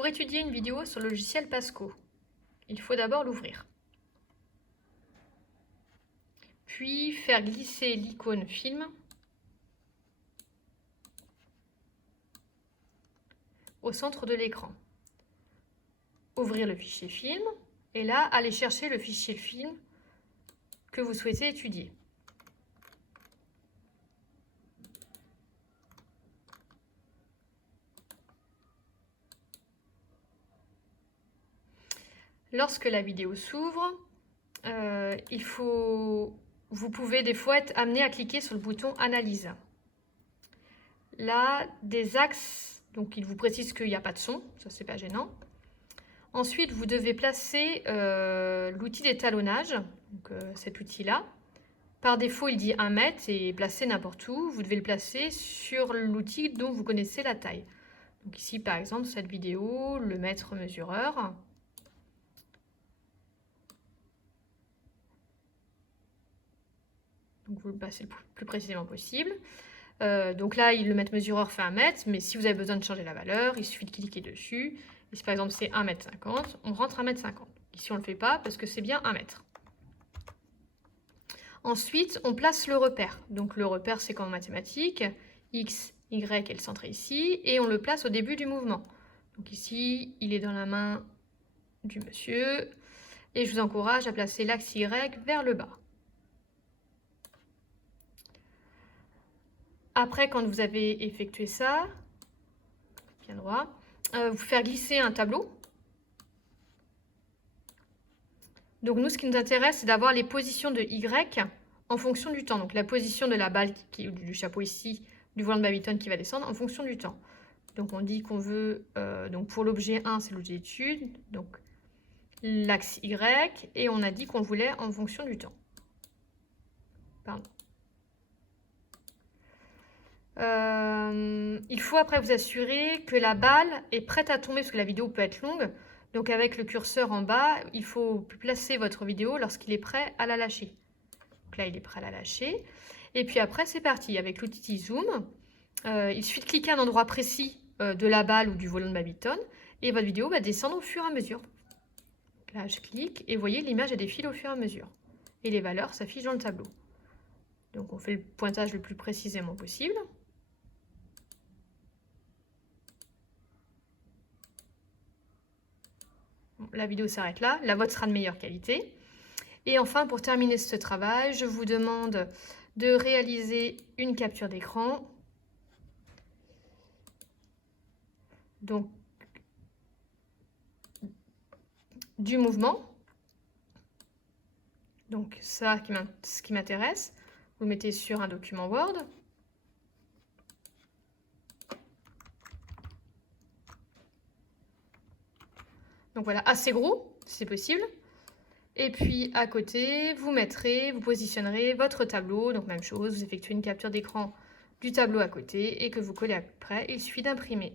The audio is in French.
Pour étudier une vidéo sur le logiciel Pasco, il faut d'abord l'ouvrir. Puis faire glisser l'icône film au centre de l'écran. Ouvrir le fichier film et là, aller chercher le fichier film que vous souhaitez étudier. Lorsque la vidéo s'ouvre, vous pouvez des fois être amené à cliquer sur le bouton Analyse. Là, des axes, donc il vous précise qu'il n'y a pas de son, ça c'est pas gênant. Ensuite, vous devez placer l'outil d'étalonnage, cet outil-là. Par défaut, il dit 1 mètre et placé n'importe où. Vous devez le placer sur l'outil dont vous connaissez la taille. Donc ici, par exemple, cette vidéo, le mètre mesureur. Donc vous le passez le plus précisément possible. Donc là, le mètre mesureur fait 1 mètre, mais si vous avez besoin de changer la valeur, il suffit de cliquer dessus. Et si par exemple c'est 1,50 m, on rentre 1,50 m. Ici, on ne le fait pas parce que c'est bien 1 mètre. Ensuite, on place le repère. Donc le repère, c'est comme en mathématiques. X, Y est le centre ici. Et on le place au début du mouvement. Donc ici, il est dans la main du monsieur. Et je vous encourage à placer l'axe Y vers le bas. Après, quand vous avez effectué ça, bien droit, vous faire glisser un tableau. Donc nous, ce qui nous intéresse, c'est d'avoir les positions de Y en fonction du temps. Donc la position de la balle du chapeau ici, du volant de badminton qui va descendre en fonction du temps. Donc on dit qu'on veut, donc pour l'objet 1, c'est l'objet d'étude, donc l'axe Y, et on a dit qu'on le voulait en fonction du temps. Pardon. Il faut après vous assurer que la balle est prête à tomber, parce que la vidéo peut être longue. Donc avec le curseur en bas, il faut placer votre vidéo lorsqu'il est prêt à la lâcher. Donc là, il est prêt à la lâcher. Et puis après, c'est parti. Avec l'outil Zoom, il suffit de cliquer à un endroit précis de la balle ou du volant de badminton, et votre vidéo va descendre au fur et à mesure. Donc là, je clique, et vous voyez, l'image défile au fur et à mesure. Et les valeurs s'affichent dans le tableau. Donc on fait le pointage le plus précisément possible. La vidéo s'arrête là, la vôtre sera de meilleure qualité. Et enfin, pour terminer ce travail, je vous demande de réaliser une capture d'écran. Donc, du mouvement. Donc, ça, ce qui m'intéresse. Vous le mettez sur un document Word. Donc voilà, assez gros, si c'est possible. Et puis à côté, vous positionnerez votre tableau. Donc même chose, vous effectuez une capture d'écran du tableau à côté et que vous collez après. Il suffit d'imprimer.